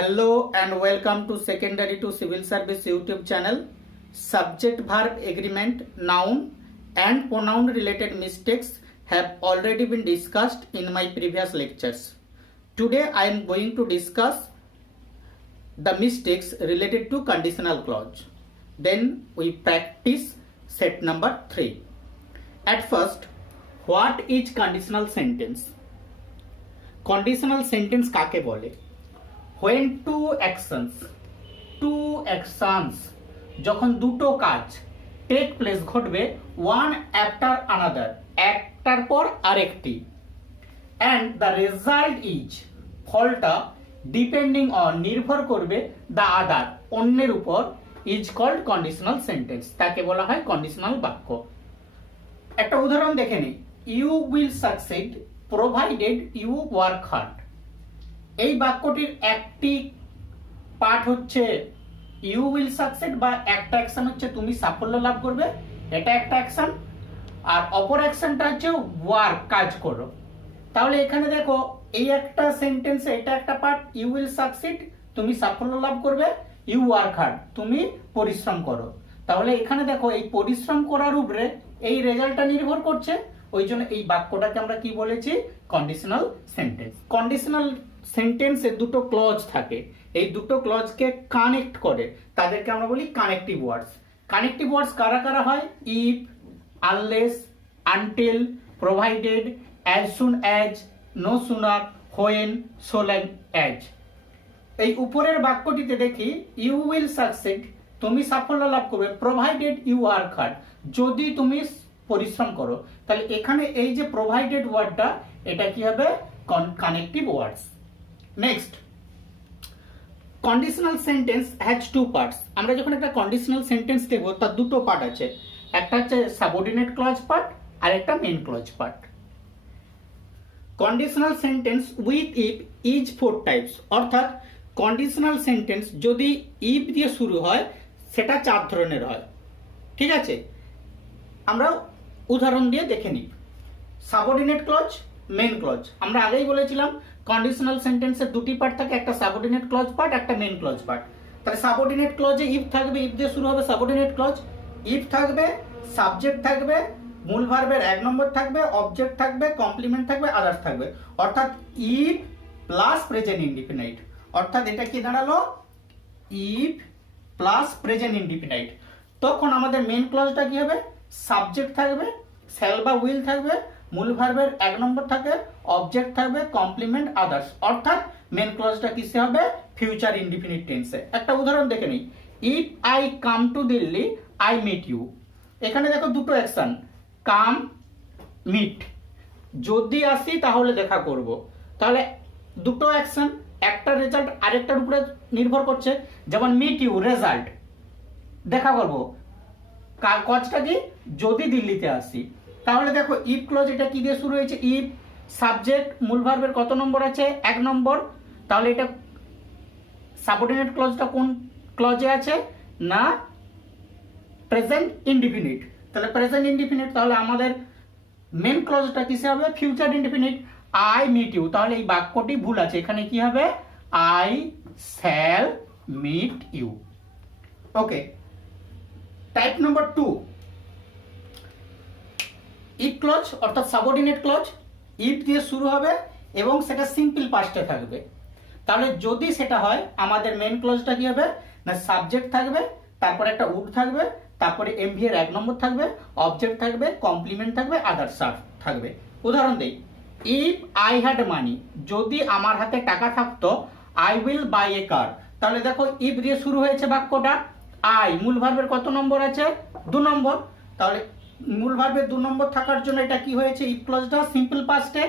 Hello and welcome to Secondary to Civil Service YouTube channel. Subject verb agreement, noun and pronoun related mistakes have already been discussed in my previous lectures. Today I am going to discuss the mistakes related to conditional clause. Then we practice set number 3. At first, what is conditional sentence? Conditional sentence কাকে বলে? When two actions যখন দুটো কাজ take place ঘটবে one after another একটার পর আরেকটি and the result is ফলটা depending on নির্ভর করবে the other অন্যের উপর is called conditional sentence তাকে বলা হয় কন্ডিশনাল বাক্য। একটা উদাহরণ দেখে নিই, you will succeed provided you work hard। এই বাক্যটির একটি পার্ট হচ্ছে ইউ উইল সাকসিড বা একটা অ্যাকশন হচ্ছে তুমি সাফল্য লাভ করবে, এটা একটা অ্যাকশন, আর অপর অ্যাকশনটা হচ্ছে ওয়ার্ক কাজ করো। তাহলে এখানে দেখো এই একটা সেন্টেন্সে এটা একটা পার্ট, ইউ উইল সাকসিড তুমি সাফল্য লাভ করবে, ইউ ওয়ার্ক হার্ড তুমি পরিশ্রম করো। তাহলে এখানে দেখো এই পরিশ্রম করার উপরে এই রেজাল্টটা নির্ভর করছে, ওই জন্য এই বাক্যটাকে আমরা কি বলেছি কন্ডিশনাল সেন্টেন্স। কন্ডিশনাল সেন্টেন্সে দুটো ক্লজ থাকে, এই দুটো ক্লজকে কানেক্ট করে তাদেরকে আমরা বলি কানেক্টিভ ওয়ার্ডস। কানেক্টিভ ওয়ার্ডস কারা কারা হয়? If, unless, until, provided, as soon as, no sooner, when, so like as. এই উপরের বাক্যটিতে দেখি ইউ উইল সাকসিড তুমি সাফল্য লাভ করবে, প্রোভাইডেড ইউ ওয়ার্ক হার্ড যদি তুমি পরিশ্রম করো। তাহলে এখানে এই যে প্রোভাইডেড ওয়ার্ডটা এটা কি হবে connective words. Next, conditional sentence has to parts. আমরা যখন একটা কন্ডিশনাল সেন্টেন্স দেখব তার দুটো পার্ট আছে, একটা হচ্ছে সাবঅর্ডিনেট ক্লজ পার্ট আর একটা main clause part. Conditional sentence with if is 4 types, অর্থাৎ কন্ডিশনাল সেন্টেন্স যদি ইফ দিয়ে শুরু হয় সেটা 4 ধরনের হয়। ঠিক আছে, আমরা উদাহরণ দিয়ে দেখে নিই। Subordinate clause, main clause. আমরা আগেই বলেছিলাম কন্ডিশনাল সেন্টেন্সের দুটি পার্ট থাকে, একটা সাবঅর্ডিনেট ক্লজ পার্ট, একটা মেইন ক্লজ পার্ট। তাহলে সাবঅর্ডিনেট ক্লজে ইফ থাকবে, ইফ দিয়ে শুরু হবে সাবঅর্ডিনেট ক্লজ। ইফ থাকবে, সাবজেক্ট থাকবে, মূল ভার্বের 1 নম্বর থাকবে, অবজেক্ট থাকবে, কমপ্লিমেন্ট থাকবে, আদার্স থাকবে, অর্থাৎ ইফ প্লাস প্রেজেন্ট ইনডিফিনাইট। অর্থাৎ এটা কি দাঁড়ালো ইফ প্লাস প্রেজেন্ট ইনডিফিনাইট। তখন আমাদের মেইন ক্লজটা কি হবে? সাবজেক্ট থাকবে, শ্যাল বা উইল থাকবে, মূল ভার্বের 1 নম্বর থাকে, অবজেক্ট থাকবে, কমপ্লিমেন্ট, আদার্স। অর্থাৎ মেইন ক্লজটা কিসে হবে? ফিউচার ইনডিফিনিট টেন্সে। একটা উদাহরণ দেখে নিই, if I come to Delhi I meet you. এখানে দেখো দুটো অ্যাকশন, কাম, মিট। যদি আসি তাহলে দেখা করব। তাহলে দুটো অ্যাকশন, একটা রেজাল্ট আরেকটার উপরে নির্ভর করছে। যেমন মিট ইউ রেজাল্ট, দেখা করব, কাজটা কি? যদি দিল্লিতে আসি। তাহলে দেখো ইফ ক্লজ এটা কি দিয়ে শুরু হয়েছে? ইফ, সাবজেক্ট, মূল ভার্বের কত নম্বর আছে? 1 নম্বর। তাহলে এটা সাবঅর্ডিনেট ক্লজটা কোন ক্লজে আছে? না প্রেজেন্ট ইনডিফিনিট। তাহলে প্রেজেন্ট ইনডিফিনিট, তাহলে আমাদের মেন ক্লজটা কিসে হবে? Future indefinite. I meet you, তাহলে এই বাক্যটি ভুল আছে, এখানে কি হবে? I shall meet you. Okay, type number 2, if clause অর্থাৎ সাবঅর্ডিনেট ক্লজ। ইফ দিয়ে শুরু হবে এবং সেটা সিম্পল পাস্টে থাকবে। তাহলে যদি সেটা হয় আমাদের মেইন ক্লজটা কি হবে? না সাবজেক্ট থাকবে, তারপরে একটা উড থাকবে, তারপরে এমভি এর 1 নম্বর থাকবে, অবজেক্ট থাকবে, কমপ্লিমেন্ট থাকবে, আদার্স থাকবে। উদাহরণ দেই, ইফ আই হ্যাড মানি যদি আমার হাতে টাকা থাকতো, আই উইল বাই এ কার। তাহলে দেখো ইফ দিয়ে শুরু হয়েছে বাক্যটা, আই মূল ভার্বের কত নম্বর আছে? 2 নম্বর। তাহলে মূল ভার্বের 2 নম্বর থাকার জন্য এটা কি হয়েছে? ইফ ক্লজটা সিম্পল পাস্টে।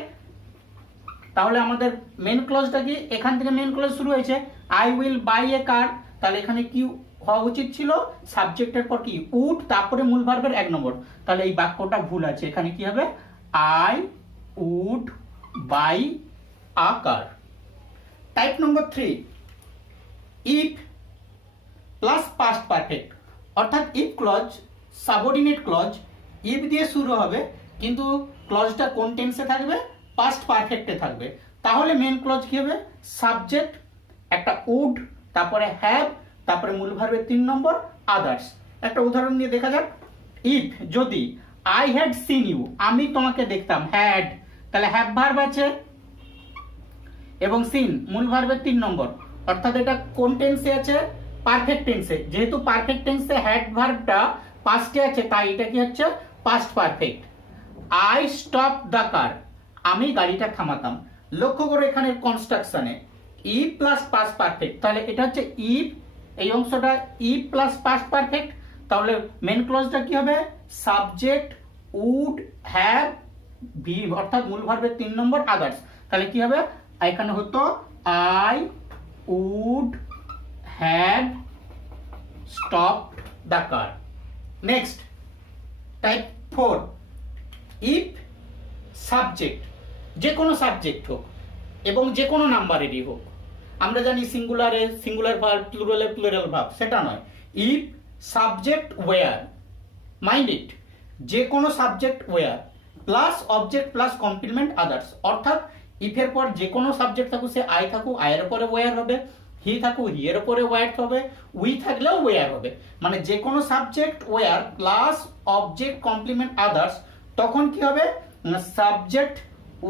তাহলে আমাদের মেইন ক্লজটা কি? এখান থেকে মেইন ক্লজ শুরু হয়েছে, আই উইল বাই এ কার। তাহলে এখানে কি হওয়া উচিত ছিল? সাবজেক্টের পর কি উড, তারপরে মূল ভার্বের 1 নম্বর। তাহলে এই বাক্যটা ভুল আছে, এখানে কি হবে? I would buy a car. Type number 3, if plus past perfect. অর্থাৎ if clause subordinate clause if দিয়ে শুরু হবে, কিন্তু ক্লজটা কোন টেন্সে থাকবে? পাস্ট পারফেক্টে থাকবে। তাহলে মেন ক্লজ কি হবে? সাবজেক্ট একটা উড, তারপরে হ্যাভ, তারপরে মূল ভার্বের 3 নম্বর আদার্স। একটা উদাহরণ নিয়ে দেখা যাক। ইফ, যদি, আই হ্যাড সিন ইউ, আমি তোমাকে দেখতাম, হ্যাড, তাহলে হ্যাভ ভার্ব আছে এবং সিন মূল ভার্বের 3 নম্বর, অর্থাৎ এটা কোন টেন্সে আছে? পারফেক্ট টেন্সে। যেহেতু পারফেক্ট টেন্সে হ্যাড ভার্বটা পাস্টে আছে, তাই এটা কি হচ্ছে? Past perfect. I stop the কার, আমি গাড়িটা থামাতাম। লক্ষ্য করো এখানে কনস্ট্রাকশনে ইফ প্লাস পাস্ট পারফেক্ট, তাহলে এটা হচ্ছে ইফ, এই অংশটা ইফ প্লাস পাস্ট পারফেক্ট, তাহলে মেন ক্লজটা কি হবে? সাবজেক্ট উড হ্যাভ ভিভ, অর্থাৎ মূল ভার্বের 3 নম্বর আদার্স। তাহলে কি হবে? এখানে হতো I would have stop the car. Next type 4, if subject, যে কোনো সাবজেক্ট হোক এবং যে কোনো নাম্বারেরই হোক, আমরা জানি সিঙ্গুলারে সিঙ্গুলার ভার্ব, প্লুরালে প্লুরাল ভার্ব, সেটা নয়। If subject were, mind it, যে কোনো subject were plus object plus complement others, অর্থাৎ ইফের পর যে কোনো সাবজেক্ট থাকুক, সে আই থাকুক আয়ের উপরে ওয়্যার হবে, হি থাকুক হি এর উপরে ওয়্যার হবে, উই থাকলেও ওয়্যার হবে। মানে যে কোনো subject were plus object complement others, তখন কি হবে? সাবজেক্ট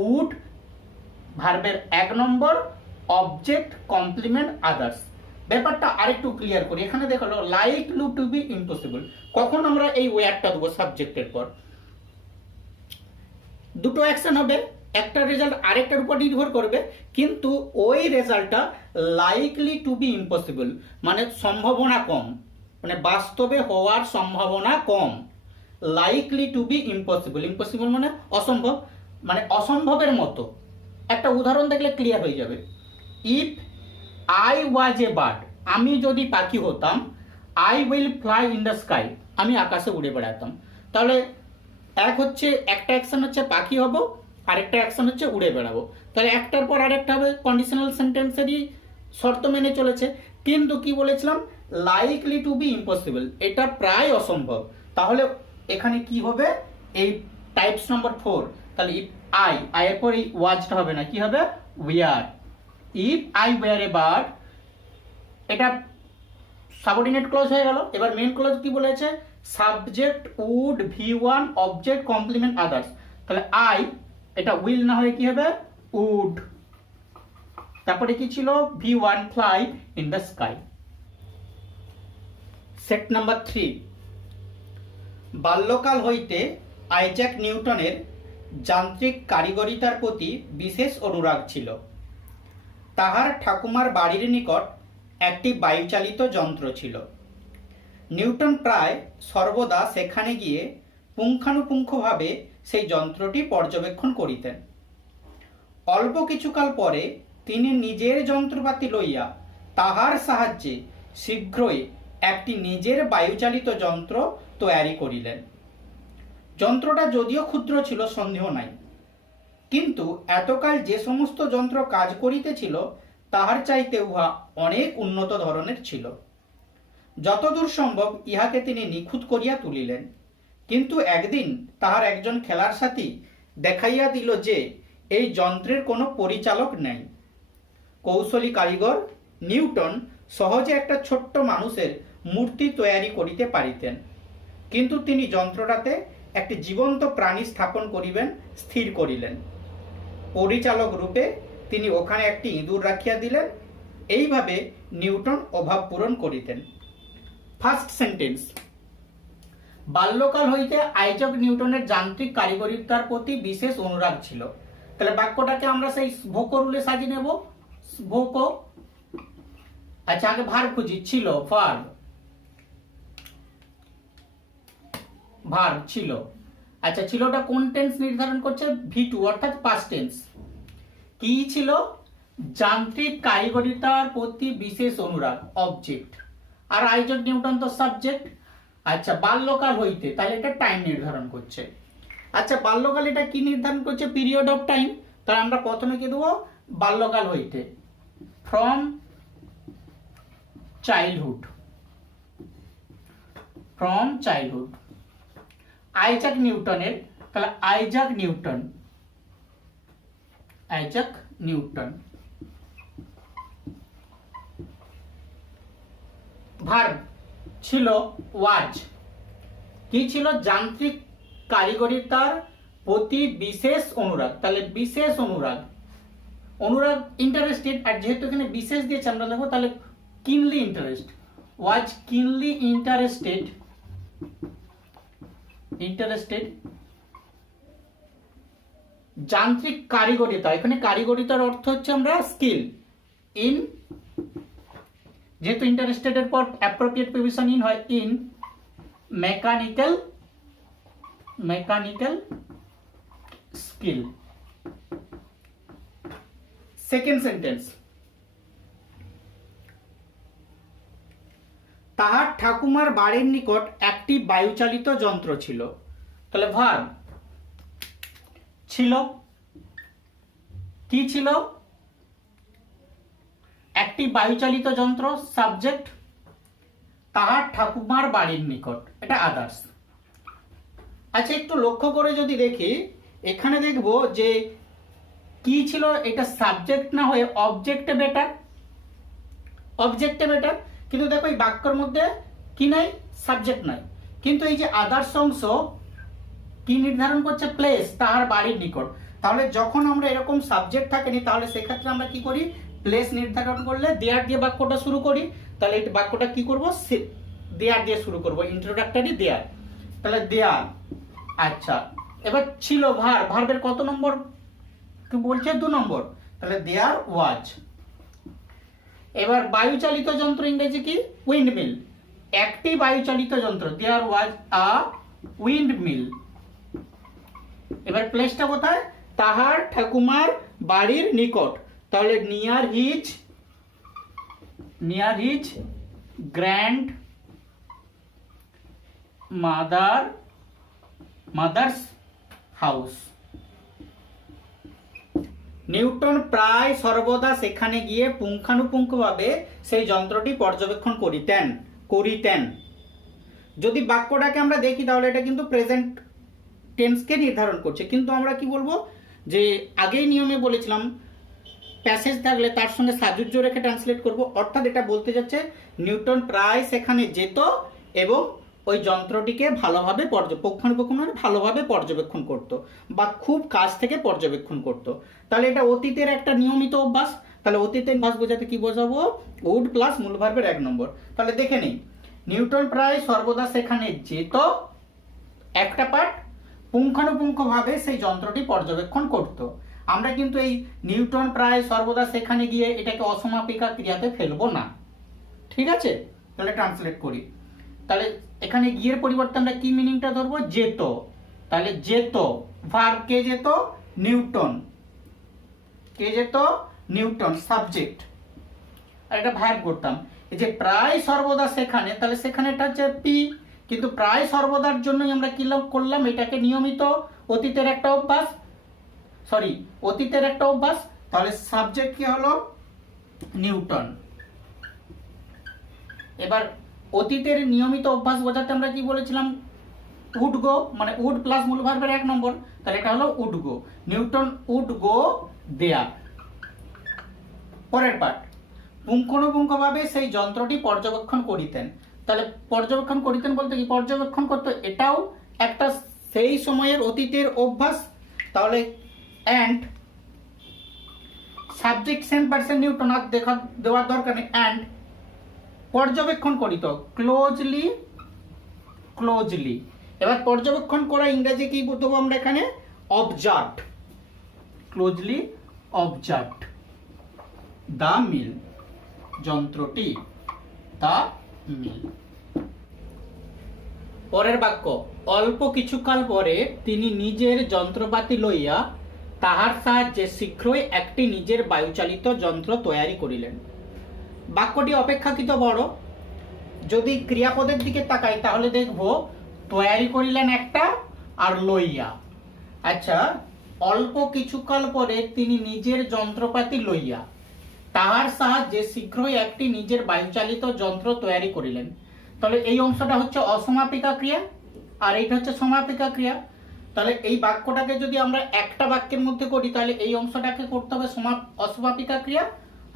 উড ভার্বের 1 নম্বর, অবজেক্ট কমপ্লিমেন্ট আদার্স। ব্যাপারটা আরেকটু ক্লিয়ার করি। এখানে দেখো লাইকলি টু বি ইম্পসিবল, কখন আমরা এই ওয়্যারটা দেবো সাবজেক্টের পর? দুটো অ্যাকশন হবে, একটা রেজাল্ট আরেকটার উপর নির্ভর করবে, কিন্তু ওই রেজাল্টটা লাইকলি টু বি ইম্পসিবল, মানে সম্ভাবনা কম, মানে বাস্তবে হওয়ার সম্ভাবনা কম। Likely to be impossible, impossible মানে অসম্ভব, মানে অসম্ভবের মতো। একটা উদাহরণ দেখলে ক্লিয়ার হয়ে যাবে। If I was a bird, আমি যদি পাখি হতাম, I will fly in the sky, আমি আকাশে উড়ে বেড়াতাম। তাহলে এক হচ্ছে, একটা অ্যাকশন হচ্ছে পাখি হব, আরেকটা অ্যাকশন হচ্ছে উড়ে বেড়াবো। তাহলে একটার পর আরেকটা হবে, কন্ডিশনাল সেন্টেন্সেরই শর্ত মেনে চলেছে। কিন্তু কি বলেছিলাম? লাইকলি টু বি ইম্পসিবল, এটা প্রায় অসম্ভব। তাহলে এখানে কি হবে? এই টাইপস নম্বর 4, তাহলে ইফ আই, আয়ের পর এই ওয়াজটা হবে না, কি হবে? Were. If I were a bird, এটা সাবঅর্ডিনেট ক্লজ হয়ে গেল। এবার মেন ক্লজ কি বলেছে? Subject would V1 object complement others. তাহলে আই, এটা উইল না হয়ে কি হবে? উড। তারপরে কি ছিল? V1 fly in the sky. Set number 3, বাল্যকাল হইতে আইজ্যাক নিউটনের যান্ত্রিক কারিগরিতার প্রতি বিশেষ অনুরাগ ছিল। তাহার ঠাকুমার বাড়ির নিকট একটি বায়ুচালিত যন্ত্র ছিল। নিউটন প্রায় সর্বদা সেখানে গিয়ে পুঙ্খানুপুঙ্খভাবে সেই যন্ত্রটি পর্যবেক্ষণ করিতেন। অল্প কিছুকাল পরে তিনি নিজের যন্ত্রপাতি লইয়া তাহার সাহায্যে শীঘ্রই একটি নিজের বায়ুচালিত যন্ত্র তৈরি করিলেন। যন্ত্রটা যদিও ক্ষুদ্র ছিল, সন্দেহ নাই, কিন্তু এতকাল যে সমস্ত যন্ত্র কাজ করিতেছিল তাহার চাইতে উহা অনেক উন্নত ধরনের ছিল। যতদূর সম্ভব ইহাকে তিনি নিখুঁত করিয়া তুলিলেন। কিন্তু একদিন তাহার একজন খেলার সাথী দেখাইয়া দিল যে এই যন্ত্রের কোনো পরিচালক নেই। কৌশলী কারিগর নিউটন সহজে একটা ছোট্ট মানুষের মূর্তি তৈরি করিতে পারিতেন, কিন্তু তিনি যন্ত্রটাতে একটি জীবন্ত প্রাণী স্থাপন করিবেন স্থির করিলেন। পরিচালক রূপে তিনি ওখানে একটি ইঁদুর রাখিয়া দিলেন। এইভাবে নিউটন অভাব পূরণ করিতেন। ফার্স্ট সেন্টেন্স, বাল্যকাল হইতে আইজ্যাক নিউটনের যান্ত্রিক কারিগরিতার প্রতি বিশেষ অনুরাগ ছিল। তাহলে বাক্যটাকে আমরা সেই ভোক রুলে সাজিয়ে নেব। ভোক, আচ্ছা আগে ভার্ব খুঁজি। ছিল, ভার্ব, ভার্ব ছিল। আচ্ছা ছিলটা কোন টেন্স নির্ধারণ করছে? V2 অর্থাৎ পাস্ট টেন্স। কি ছিল? যান্ত্রিক কারিগরিতার প্রতি বিশেষ অনুরাগ, অবজেক্ট। আর আইজ্যাক নিউটন তো সাবজেক্ট। আচ্ছা বাল্যকাল হইতে, তাহলে এটা টাইম নির্ধারণ করছে। আচ্ছা বাল্যকাল এটা কি নির্ধারণ করছে? Period of time. তাহলে আমরা প্রথমে কি দেবো? বাল্যকাল হইতে, from childhood, from childhood. Isaac নিউটনের, তাহলে Isaac Newton, Isaac Newton. Verb ছিল ওয়াজ, কি ছিল? যান্ত্রিক কারিগরিতার প্রতি বিশেষ অনুরাগ। তাহলে বিশেষ অনুরাগ, অনুরাগ ইন্টারেস্টেড, আর যেহেতু এখানে বিশেষ দিয়েছে আমরা দেখবো তাহলে কিনলি ইন্টারেস্ট, ওয়াজ কিনলি ইন্টারেস্টেড, যান্ত্রিক কারিগরিতা, এখানে কারিগরিতার অর্থ হচ্ছে আমরা স্কিল, ইন, যেহেতু ইন্টারেস্টেড এর পর অ্যাপ্রোপ্রিয়েট প্রিপোজিশন ইন হয়, in mechanical skill. Second sentence, তাহার ঠাকুমার বাড়ির নিকট একটি বায়ুচালিত যন্ত্র ছিল। তাহলে ভার্ব ছিল, কি ছিল? একটি বায়ুচালিত যন্ত্র, সাবজেক্ট তাহার ঠাকুমার বাড়ির নিকট, এটা আদার্স। আচ্ছা, একটু লক্ষ্য করে যদি দেখি এখানে দেখব যে কি ছিল, এটা সাবজেক্ট না হয়ে অবজেক্টে বেটার, কিন্তু দেখো এই বাক্যের মধ্যে কি নাই? সাবজেক্ট নাই, কিন্তু এই যে আদার্স অংশ কি নির্ধারণ করছে? প্লেস, তাহার বাড়ির নিকট। তাহলে যখন আমরা এরকম সাবজেক্ট থাকেনি তাহলে সেক্ষেত্রে আমরা কি করি? প্লেস নির্ধারণ করলে দেয়ার দিয়ে বাক্যটা শুরু করি। তাহলে এই বাক্যটা কি করব? দেয়ার দিয়ে শুরু করব, ইন্ট্রোডাক্টরি দেয়ার। তাহলে দেয়ার। আচ্ছা, এবার ছিল ভার্বের কত নম্বর কি বলছে? 2 নম্বর। তাহলে দেয়ার ওয়াজ। এবার বায়ুচালিত যন্ত্র ইংরেজি কি? উইন্ডমিল। একটি বায়ুচালিত যন্ত্র, দেয়ার ওয়াজ আ উইন্ডমিল। এবার প্লেসটা কোথায়? তাহার ঠাকুমার বাড়ির নিকট। তাহলে near his grand mother's house. Newton প্রায় সর্বদা সেখানে গিয়ে পুঙ্খানুপুঙ্খভাবে সেই যন্ত্রটি পর্যবেক্ষণ করিতেন। যদি বাক্যটাকে আমরা দেখি তাহলে এটা কিন্তু প্রেজেন্ট টেন্সকে নির্ধারণ করছে, কিন্তু আমরা কি বলবো যে আগেই নিয়মে বলেছিলাম প্যাসেজ থাকলে তার সঙ্গে সাজুজ্য রেখে ট্রান্সলেট করব। অর্থাৎ এটা বলতে যাচ্ছে নিউটন প্রায় সেখানে যেত এবং ওই যন্ত্রটিকে ভালোভাবে ভালোভাবে পর্যবেক্ষণ করত বা খুব কাছ থেকে পর্যবেক্ষণ করত। তাহলে এটা অতীতের একটা নিয়মিত অভ্যাস। তাহলে অতীতের অভ্যাস বোঝাতে কি বোঝাবো? উড প্লাস মূল ভার্বের 1 নম্বর। তাহলে দেখে নেই, নিউটন প্রায় সর্বদা সেখানে যেত, একটা পার্ট, পুঙ্খানুপুঙ্খভাবে সেই যন্ত্রটি পর্যবেক্ষণ করত। আমরা কিন্তু এই নিউটন প্রায় সর্বদা সেখানে গিয়ে এটাকে অসমাপিকা ক্রিয়াতে ফেলবো না, ঠিক আছে? তাহলে ট্রান্সলেট করি। তাহলে এখানে গিয়ের পরিবর্তে আমরা কি মিনিংটা ধরবো? যেত। তাহলে যেত, ভার্ব কে যেত? নিউটন। কে যেত? Newton, subject. আর এটা ভার্ব করতাম। এই যে প্রায় সর্বদা সেখানে, তাহলে সেখানেটা হচ্ছে পি, কিন্তু প্রায় সর্বদার জন্যই আমরা কি করলাম? এটাকে নিয়মিত অতীতের একটা অভ্যাস, তাহলে সাবজেক্ট কি হলো? নিউটন। এবার অতীতের নিয়মিত অভ্যাস বোঝাতে আমরা কি বলেছিলাম? উড গো, মানে উড প্লাস মূল ভার্বের 1 নম্বর। তাহলে এটা হলো would go. Newton would go there. পরের পার্ট, পুঙ্খানুপুঙ্খভাবে সেই যন্ত্রটি পর্যবেক্ষণ করিতেন। তাহলে পর্যবেক্ষণ করিতেন বলতে কি? পর্যবেক্ষণ করতে, এটাও একটা সেই সময়ের অতীতের অভ্যাস। তাহলে and subject same person Newton, আর দেওয়ার দরকার নেই। অ্যান্ড পর্যবেক্ষণ করিত, ক্লোজলি। এবার পর্যবেক্ষণ করা ইংরেজি কি দেবো আমরা এখানে? অবজার্ভড, ক্লোজলি অবজার্ভড দা মিল, যন্ত্রটি, দা মিল। পরের বাক্য, অল্প কিছুকাল পরে তিনি নিজের যন্ত্রপাতি লইয়া তাহার সাহায্যে শীঘ্রই একটি নিজের বায়ুচালিত যন্ত্র তৈরি করিলেন। বাক্যটি অপেক্ষাকৃত বড়। যদি ক্রিয়াপদের দিকে তাকাই তাহলে দেখব তৈরি করিলেন একটা, আর লইয়া। আচ্ছা, অল্প কিছুকাল পরে তিনি নিজের যন্ত্রপাতি লইয়া তাহার সাহায্যে শীঘ্রই একটি নিজের বায়ুচালিত যন্ত্র তৈরি করিলেন। তাহলে এই অংশটা হচ্ছে অসমাপিকা ক্রিয়া আর এইটা হচ্ছে সমাপিকা ক্রিয়া। তাহলে এই বাক্যটাকে যদি আমরা একটা বাক্যের মধ্যে করি তাহলে এই অংশটাকে করতে হবে অসমাপিকা ক্রিয়া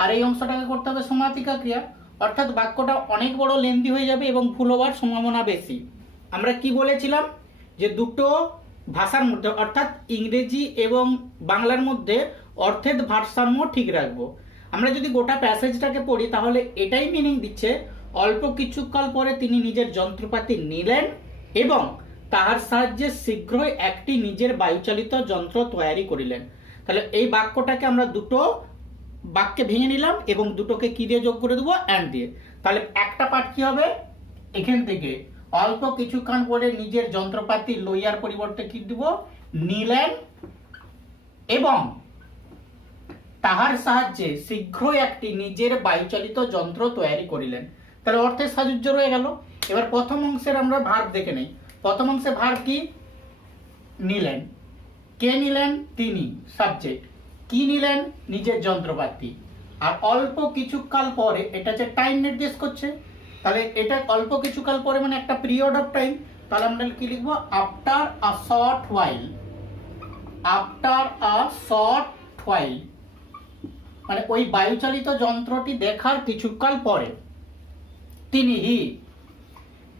আর এই অংশটাকে করতে হবে সমাপিকা ক্রিয়া। অর্থাৎ বাক্যটা অনেক বড় লেন্দি হয়ে যাবে এবং ভুল হওয়ার সম্ভাবনা বেশি। আমরা কি বলেছিলাম যে দুটো ভাষার মধ্যে অর্থাৎ ইংরেজি এবং বাংলার মধ্যে অর্থের ভারসাম্য ঠিক রাখবো। আমরা যদি গোটা প্যাসেজটাকে পড়ি তাহলে এটাই মিনিং দিচ্ছে, অল্প কিছুকাল পরে তিনি নিজের যন্ত্রপাতি নিলেন এবং তাহার সাহায্যে শীঘ্রই একটি নিজের বায়ুচালিত যন্ত্র তৈরি করিলেন। তাহলে এই বাক্যটাকে আমরা দুটো বাক্যে ভেঙে নিলাম এবং দুটোকে কি দিয়ে যোগ করে দেবো, অ্যান্ড দিয়ে। তাহলে একটা পার্ট কি হবে, এখান থেকে অল্প কিছুক্ষণ পরে নিজের যন্ত্রপাতি লইয়ার পরিবর্তে কি দিব, নিলেন এবং তাহার সাহায্যে শীঘ্রই একটি নিজের বায়ুচালিত যন্ত্র তৈরি করিলেন। তাহলে অর্থের সাহায্য রয়ে গেল। এবার প্রথম অংশের আমরা ভার্ব দেখে নেই। প্রথম অংশে ভার্ব কি, নিলেন। কে নিলেন, তিনি, সাবজেক্ট। কি নিলেন, নিজের যন্ত্রপাতি। আর অল্প কিছুকাল পরে, এটা হচ্ছে টাইম নির্দেশ করছে। তাহলে এটা অল্প কিছুকাল পরে মানে একটা পিরিয়ড অফ টাইম। তাহলে আমরা কি লিখবো, after a short while. After a short while মানে ওই বায়ুচালিত যন্ত্রটি দেখার কিছুকাল পরে তিনি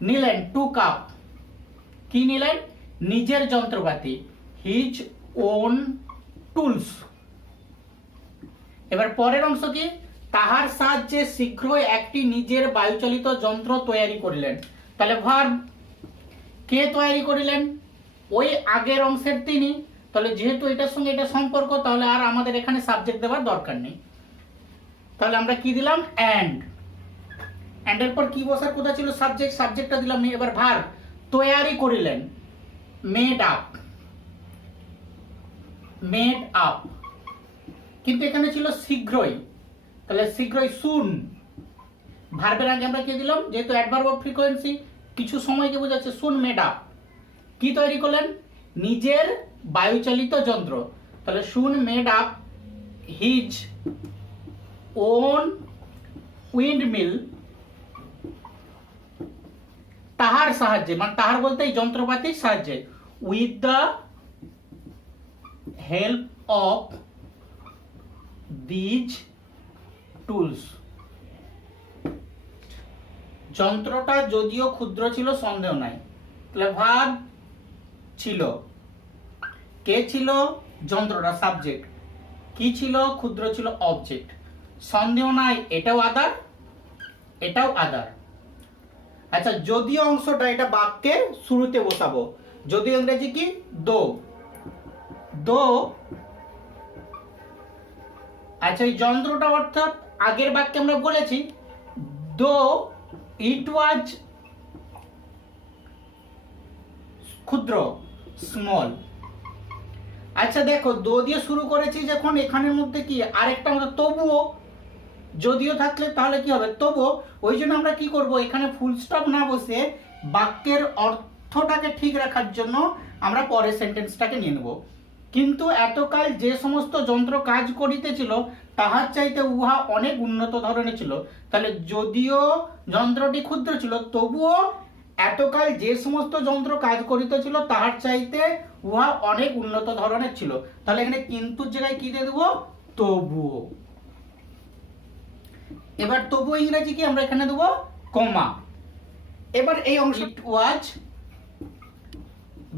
নিলেন, টুক আপ। কি নিলেন, নিজের যন্ত্রপাতি, হিজ ওন টুলস। এবার পরের অংশ কি, তাহার সাহায্যে শীঘ্রই একটি নিজের বায়ুচালিত যন্ত্র তৈরি করিলেন। তাহলে ভার্ব, কে তৈরি করিলেন, ওই আগের অংশের তিনি। তাহলে যেহেতু এটার সঙ্গে এটা সম্পর্ক, তাহলে আর আমাদের এখানে সাবজেক্ট দেওয়ার দরকার নেই। তাহলে আমরা কি দিলাম, অ্যান্ড। অ্যান্ডের পর কি বসার কথা ছিল, সাবজেক্ট, সাবজেক্টটা দিলাম। এবার ভার্ব, তৈরি করিলেন, মেড আপ। মেড আপ, কিন্তু এখানে ছিল শীঘ্রই। তাহলে শীঘ্রই, সুন। ভার্বের আগে আমরা কি দিলাম, যেহেতু অ্যাডভার্ব অফ ফ্রিকোয়েন্সি কিছু সময়কে বোঝাচ্ছে, সুন মেড আপ। কি তৈরি করলেন, নিজের বায়ুচালিত যন্ত্র। তাহলে soon made up his own windmill. তাহার সাহায্যে, মানে তাহার বলতে এই যন্ত্রপাতির সাহায্যে, with the help of these tools. যন্ত্রটা যদিও ক্ষুদ্র ছিল সন্দেহ নাই। তাহলে ভার্ব ছিল, কে ছিল, যন্ত্রটা, সাবজেক্ট। কি ছিল, ক্ষুদ্র ছিল, অবজেক্ট। সন্দেহ নাই, এটাও আদার, এটাও আদার। আচ্ছা, যদিও অংশটা এটা বাক্যের শুরুতে বসাবো। যদিও ইংরেজি কি, দো। দো, আচ্ছা এই যন্ত্রটা অর্থাৎ আগের বাক্যে আমরা বলেছি, দো ইট ওয়াজ ক্ষুদ্র, স্মল। আচ্ছা দেখো, দো দিয়ে শুরু করেছি যখন, এখানের মধ্যে কি আরেকটা আমাদের তবুও, যদিও থাকলে তাহলে কি হবে, তবুও। ওই জন্য আমরা কি করব, এখানে ফুল স্টপ না বসে বাক্যের অর্থটাকে ঠিক রাখার জন্য আমরা পরের সেন্টেন্সটাকে নিয়ে নেব। কিন্তু এতকাল যে সমস্ত যন্ত্র কাজ করিতেছিল তাহার চাইতে উহা অনেক উন্নত ধরনের ছিল। তাহলে যদিও যন্ত্রটি ক্ষুদ্র ছিল, তবুও এতকাল যে সমস্ত যন্ত্র কাজ করিতেছিল তাহার চাইতে উহা অনেক উন্নত ধরনের ছিল। তাহলে এখানে কিন্তুর জায়গায় কি দিয়ে দেবো, তবুও। এবার তবুও ইংরেজি কি আমরা এখানে দেবো, কমা। এবার এই অংশ, ইট ওয়াজ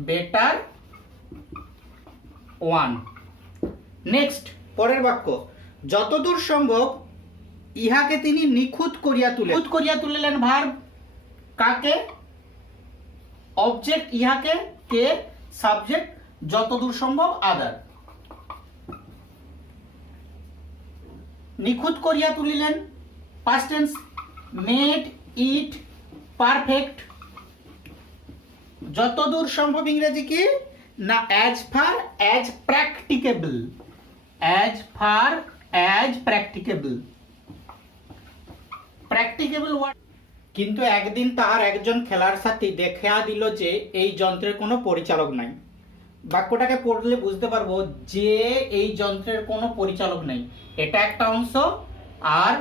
বেটার ওয়ান। নেক্সট, পরের বাক্য, যতদূর সম্ভব ইহাকে তিনি নিখুঁত করিয়া তুলিলেন। ভার্ব, কাকে, অবজেক্ট, ইহাকে, কে, সাবজেক্ট, যতদূর সম্ভব আদার। নিখুঁত করিয়া তুলিলেন, past tense, made it perfect. যতদূর সম্ভব ইংরেজি কি না, as far as practicable. As far as practicable. Practicable word. কিন্তু একদিন তাহার একজন খেলার সাথী দেখা দিল যে এই যন্ত্রের কোনো পরিচালক নাই। বাক্যটাকে পড়লে বুঝতে পারবো যে এই যন্ত্রের কোনো পরিচালক নেই, এটা একটা অংশ। আর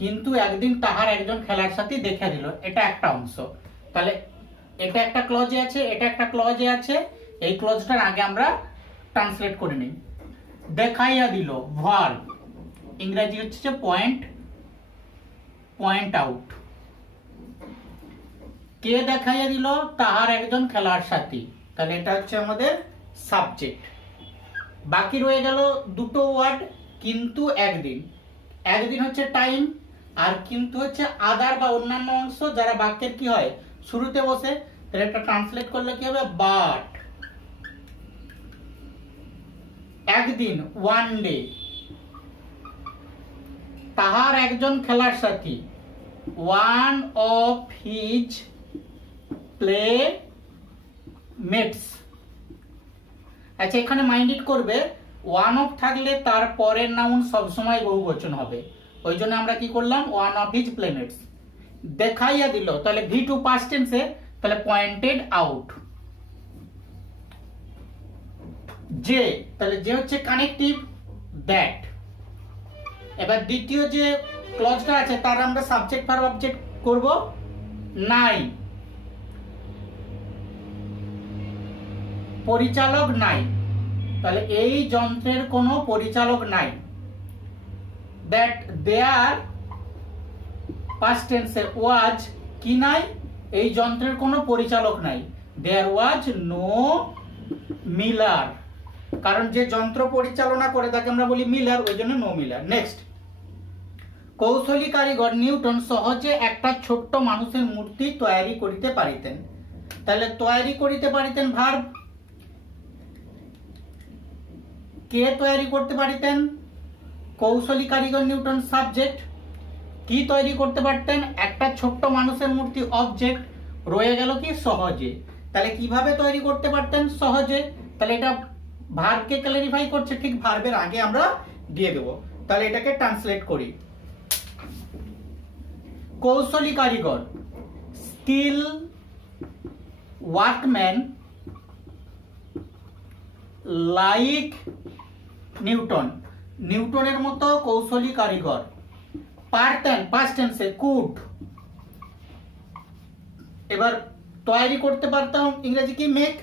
কিন্তু একদিন তাহার একজন খেলার সাথী দেখা দিল, এটা একটা অংশ। তাহলে এটা একটা ক্লজে আছে, এটা একটা ক্লজে আছে। এই ক্লজটার আগে আমরা ট্রান্সলেট করে নিই। দেখাইয়া দিল, ভার্ব, ইংরেজি হচ্ছে পয়েন্ট পয়েন্ট আউট। কে দেখাইয়া দিল? তাহার একজন খেলার সাথী। তাহলে এটা হচ্ছে আমাদের সাবজেক্ট। বাকি রয়ে গেল দুটো ওয়ার্ড, কিন্তু একদিন। একদিন হচ্ছে টাইম, আর কিন্তু হচ্ছে আদার বা অন্যান্য অংশ যারা বাক্যের কি হয় শুরুতে বসে। তাহলে এটা ট্রান্সলেট করলে কি হবে? বাট। একদিন, ওয়ান ডে। তাহার একজন খেলার সাথী, ওয়ান অফ হিজ প্লেমেটস। আচ্ছা, এখানে মাইন্ড ইট করবে, ওয়ান অফ থাকলে তার পরের নাউন সবসময় বহুবচন হবে। ওই জন্য আমরা কি করলাম? One of his playmates. দেখাইয়া দিল, তাহলে ভি টু পাস্ট টেন্সে, তাহলে পয়েন্টেড আউট। যে, তাহলে যে হচ্ছে কানেক্টিভ, দ্যাট। এবার দ্বিতীয় যে ক্লজটা আছে তার আমরা সাবজেক্ট ভার্ব অবজেক্ট করব, নাই। পরিচালক নাই, তাহলে এই যন্ত্রের কোনো পরিচালক নাই। দ্যাট দেয়ার পাস্ট টেন্সে ওয়াজ কি নাই? এই যন্ত্রের কোনো পরিচালক নাই। দেয়ার ওয়াজ নো মিলার, কারণ যে যন্ত্র পরিচালনা করে তাকে আমরা বলি মিলার, ওই জন্য নো মিলার। নেক্সট, কৌশলী কারিগর নিউটন সহজে একটা ছোট্ট মানুষের মূর্তি তৈরি করিতে পারিতেন। তাহলে তৈরি করিতে পারিতেন ভার্ব। কে তৈরি করতে পারিতেন? কৌশলী কারিগর নিউটন সাবজেক্ট। কি তৈরি করতে পারতেন? একটা ছোট্ট মানুষের মূর্তি অবজেক্ট। রয়ে গেল কি? সহজে। তাহলে কিভাবে তৈরি করতে পারতেন? সহজে। তাহলে এটা ভার্বকে ক্লারিফাই করছে, ঠিক ভার্বের আগে আমরা দিয়ে দেব। তাহলে এটাকে ট্রান্সলেট করি। কৌশলী কারিগর, স্কিল ওয়ার্কম্যান লাইক নিউটন। নিউটনের মতো কৌশলী কারিগর। পারতেন, পাস্ট টেন্সে কুড। এবার তৈরি করতে পারতাম, ইংরেজি কি? মেক।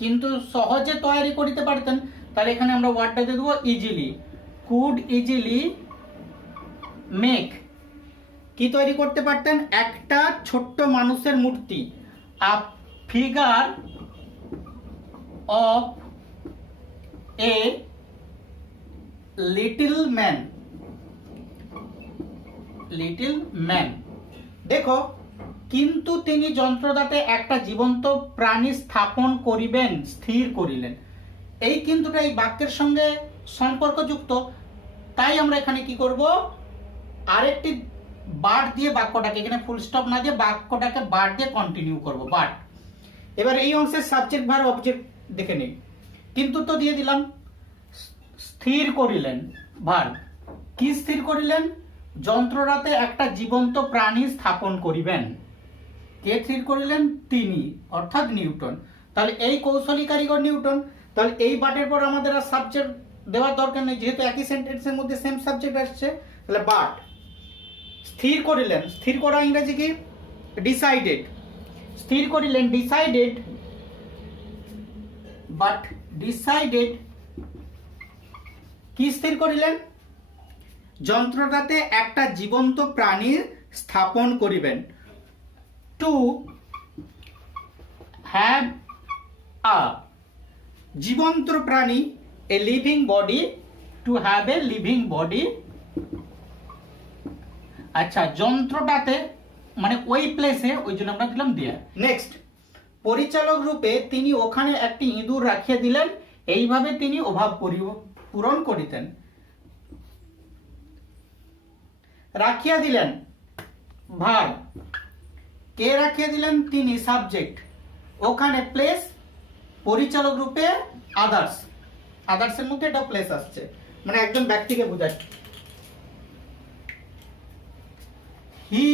কিন্তু সহজে তৈরি করতে পারতেন, তাহলে এখানে আমরা ওয়ার্ডটা দিয়ে দেবো ইজিলি। Could easily make. কি তৈরি করতে পারতেন? একটা ছোট্ট মানুষের মূর্তি। A figure of a little man. Little man. দেখো, কিন্তু তিনি যন্ত্রদাতে একটা জীবন্ত প্রাণী স্থাপন করিবেন, স্থির করিলেন। এই কিন্তুটা এই বাক্যের সঙ্গে সম্পর্কযুক্ত, তাই আমরা এখানে কি করব? আরেকটি বাট দিয়ে বাক্যটাকে, এখানে ফুল স্টপ না দিয়ে বাক্যটাকে বাট দিয়ে কন্টিনিউ করব, বাট। এবার এই অংশের সাবজেক্ট ভার্ব অবজেক্ট দেখে নিই। কিন্তু তো দিয়ে দিলাম। স্থির করিলেন ভার্ব। কি স্থির করিলেন? যন্ত্ররাতে একটা জীবন্ত প্রাণী স্থাপন করিবেন। কে স্থির করিলেন? তিনি, অর্থাৎ নিউটন। তাহলে এই কৌশলী কারিগর নিউটন। তাহলে এই বাটের পর আমাদের আর সাবজেক্ট দেওয়ার দরকার নেই, যেহেতু একই সেন্টেন্সের মধ্যে সেম সাবজেক্ট আসছে। তাহলে বাট। স্থির করিলেন, স্থির করা ইংরেজি কি? ডিসাইডেড। স্থির করিলেন, ডিসাইডেড। বাট ডিসাইডেড কি স্থির করিলেন? যন্ত্রটাতে একটা জীবন্ত প্রাণী স্থাপন করিবেন। টু হ্যাভ আ জীবন্ত প্রাণী, a living body. To have a living body. আচ্ছা, যন্ত্রটাতে মানে ওই প্লেসে, ওই জন্য আমরা দিলাম দেয়া। নেক্সট, পরিচালক রূপে তিনি ওখানে একটি ইঁদুর রাখিয়া দিলেন, এইভাবে তিনি অভাব পূরণ করিতেন। রাখিয়া দিলেন ভার্ব। কে রাখিয়া দিলেন? তিনি, সাবজেক্ট। ওখানে প্লেস, পরিচালক রূপে আদার্স। আদার্সের মধ্যে এটা প্লেস আসছে, মানে একজন ব্যক্তিকে বোঝাচ্ছে। হি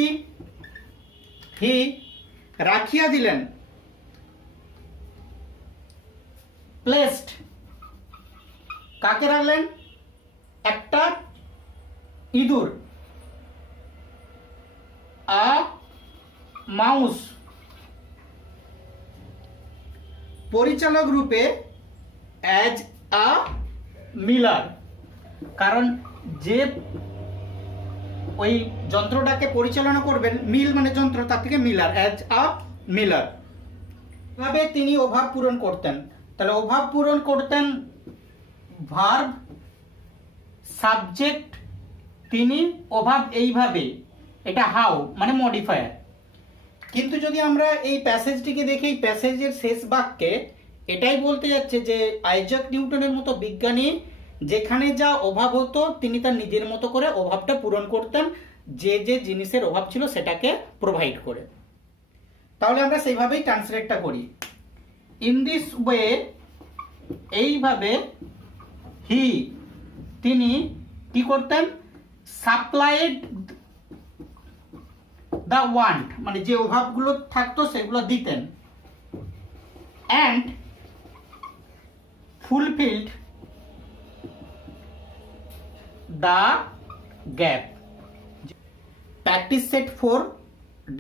রাখিয়া দিলেন, প্লেসড। কাকে রাখলেন? একটা ইঁদুর। A mouse. পরিচালক রূপে অ্যাজ আ মিলার, কারণ যে ওই যন্ত্রটাকে পরিচালনা করবেন, মিল মানে যন্ত্র, তার থেকে মিলার, অ্যাজ আ মিলার। এভাবে তিনি অভাব পূরণ করতেন। তাহলে অভাব পূরণ করতেন, ভার্ব সাবজেক্ট তিনি, অভাব এইভাবে, এটা হাউ মানে মডিফায়ার। কিন্তু যদি আমরা এই প্যাসেজটিকে দেখি, এই প্যাসেজের শেষ বাক্যে এটাই বলতে যাচ্ছে যে আইজাক নিউটনের মতো বিজ্ঞানী যেখানে যা অভাব হতো তিনি তার নিজের মতো করে অভাবটা পূরণ করতেন, যে যে জিনিসের অভাব ছিল সেটাকে প্রোভাইড করে। তাহলে আমরা সেইভাবেই ট্রান্সলেটটা করি। ইন দিস ওয়ে, এইভাবে, হি তিনি কি করতেন, সাপ্লাইড দ্য ওয়ান্ট মানে যে অভাবগুলো থাকতো সেগুলো দিতেন, and fulfilled the gap. Practice set 4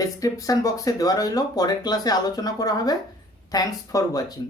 description বক্সে দেওয়া রইল, পরের ক্লাসে আলোচনা করা হবে। Thanks for watching.